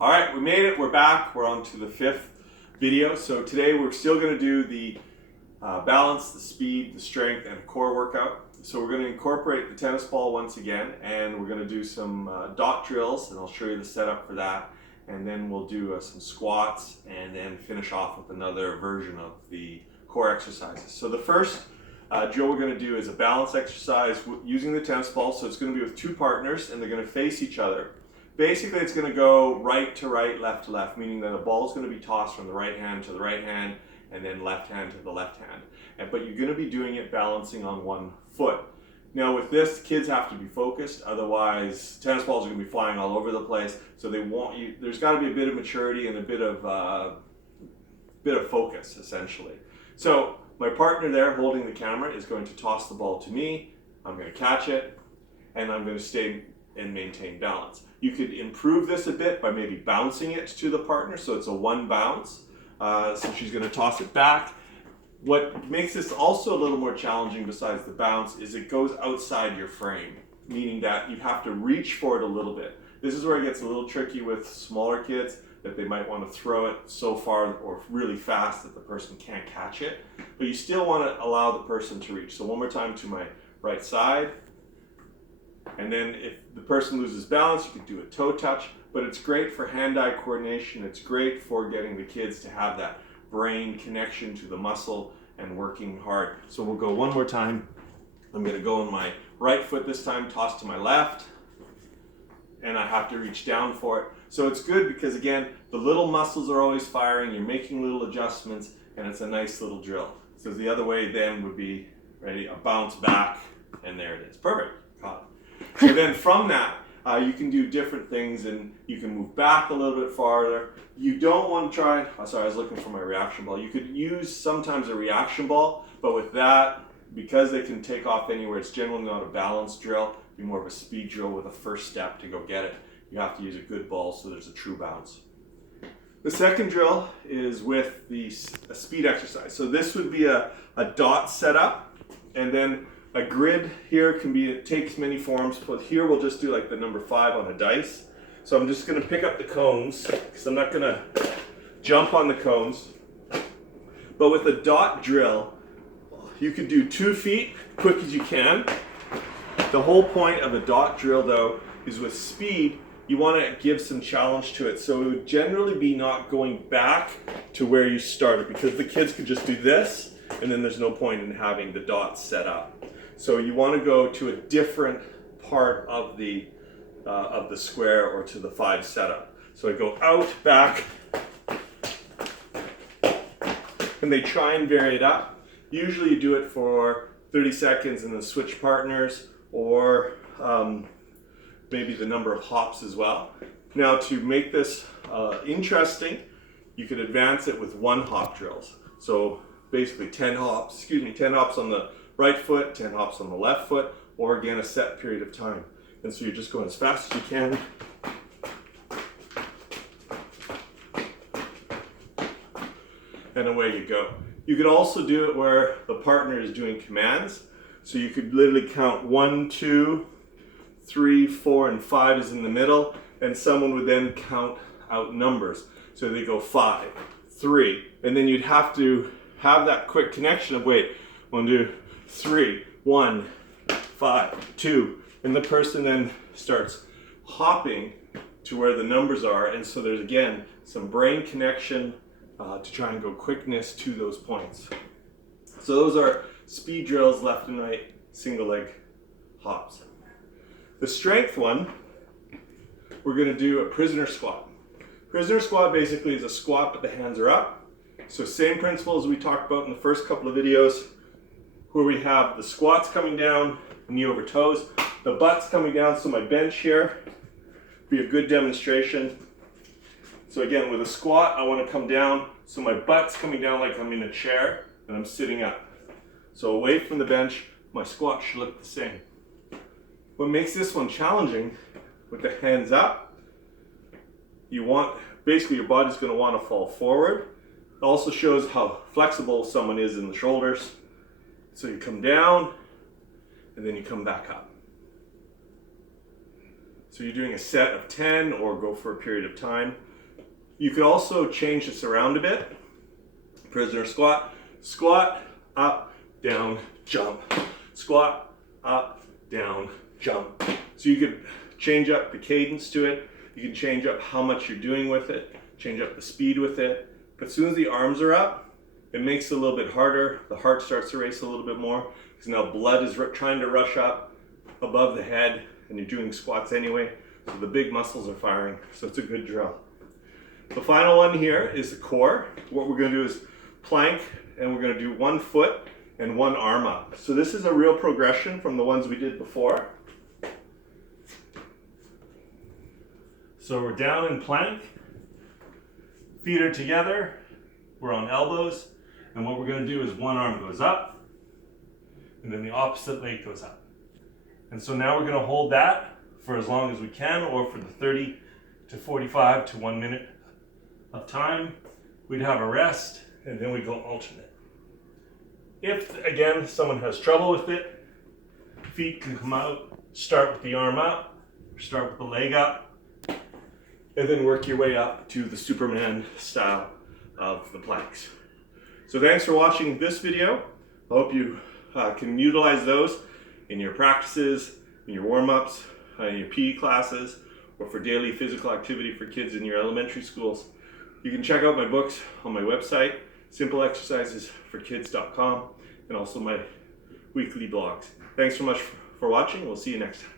All right, we made it. We're back. We're on to the fifth video. So today we're still going to do the balance, the speed, the strength, and core workout. So we're going to incorporate the tennis ball once again, and we're going to do some dot drills, and I'll show you the setup for that. And then we'll do some squats, and then finish off with another version of the core exercises. So the first drill we're going to do is a balance exercise using the tennis ball. So it's going to be with two partners, and they're going to face each other. Basically, it's going to go right to right, left to left, meaning that a ball is going to be tossed from the right hand to the right hand, and then left hand to the left hand. But you're going to be doing it balancing on one foot. Now with this, kids have to be focused, otherwise tennis balls are going to be flying all over the place. So they want you. There's got to be a bit of maturity and a bit of focus, essentially. So my partner there holding the camera is going to toss the ball to me. I'm going to catch it, and I'm going to stay and maintain balance. You could improve this a bit by maybe bouncing it to the partner, so it's a one bounce. So she's going to toss it back. What makes this also a little more challenging besides the bounce is it goes outside your frame, meaning that you have to reach for it a little bit. This is where it gets a little tricky with smaller kids, that they might want to throw it so far or really fast that the person can't catch it. But you still want to allow the person to reach. So one more time to my right side. And then if the person loses balance, you could do a toe touch, but it's great for hand-eye coordination. It's great for getting the kids to have that brain connection to the muscle and working hard. So we'll go one more time. I'm going to go on my right foot this time, toss to my left, and I have to reach down for it. So it's good because, again, the little muscles are always firing, you're making little adjustments, and it's a nice little drill. So the other way then would be, ready, a bounce back, and there it is. Perfect. Caught it. So then from that, you can do different things, and you can move back a little bit farther. You don't want to try, sorry, I was looking for my reaction ball. You could use sometimes a reaction ball, but with that, because they can take off anywhere, it's generally not a balance drill. It'd be more of a speed drill with a first step to go get it. You have to use a good ball so there's a true bounce. The second drill is with a speed exercise. So this would be a dot setup, and then a grid here it takes many forms, but here we'll just do like the number 5 on a dice. So I'm just going to pick up the cones, because I'm not going to jump on the cones. But with a dot drill, you could do 2 feet, quick as you can. The whole point of a dot drill, though, is with speed, you want to give some challenge to it. So it would generally be not going back to where you started, because the kids could just do this, and then there's no point in having the dots set up. So you want to go to a different part of the square or to the 5 setup. So I go out, back, and they try and vary it up. Usually you do it for 30 seconds and then switch partners, or maybe the number of hops as well. Now to make this interesting, you could advance it with 1 hop drills. So basically 10 hops on the right foot, 10 hops on the left foot, or again a set period of time. And so you're just going as fast as you can. And away you go. You could also do it where the partner is doing commands. So you could literally count 1, 2, 3, 4, and 5 is in the middle, and someone would then count out numbers. So they go 5, 3, and then you'd have to have that quick connection of 1, 2, 3, 1, 5, 2, and the person then starts hopping to where the numbers are, and so there's again some brain connection to try and go quickness to those points. So those are speed drills, left and right, single leg hops. The strength one, we're going to do a prisoner squat. Prisoner squat basically is a squat but the hands are up. So same principle as we talked about in the first couple of videos, where we have the squats coming down, knee over toes, the butt's coming down, so my bench here be a good demonstration. So again, with a squat, I want to come down, so my butt's coming down like I'm in a chair, and I'm sitting up. So away from the bench, my squat should look the same. What makes this one challenging, with the hands up, basically your body's going to want to fall forward. It also shows how flexible someone is in the shoulders. So you come down, and then you come back up. So you're doing a set of 10 or go for a period of time. You could also change this around a bit. Prisoner squat, squat, up, down, jump. Squat, up, down, jump. So you could change up the cadence to it. You can change up how much you're doing with it, change up the speed with it. But as soon as the arms are up, it makes it a little bit harder. The heart starts to race a little bit more because now blood is trying to rush up above the head, and you're doing squats anyway. So the big muscles are firing. So it's a good drill. The final one here is the core. What we're going to do is plank, and we're going to do 1 foot and 1 arm up. So this is a real progression from the ones we did before. So we're down in plank, feet are together, we're on elbows, and what we're going to do is one arm goes up, and then the opposite leg goes up. And so now we're going to hold that for as long as we can, or for the 30 to 45 to 1 minute of time. We'd have a rest, and then we go alternate. If, again, someone has trouble with it, feet can come out, start with the arm up, or start with the leg up, and then work your way up to the Superman style of the planks. So thanks for watching this video. I hope you can utilize those in your practices, in your warm-ups, in your PE classes, or for daily physical activity for kids in your elementary schools. You can check out my books on my website, simpleexercisesforkids.com, and also my weekly blogs. Thanks so much for watching. We'll see you next time.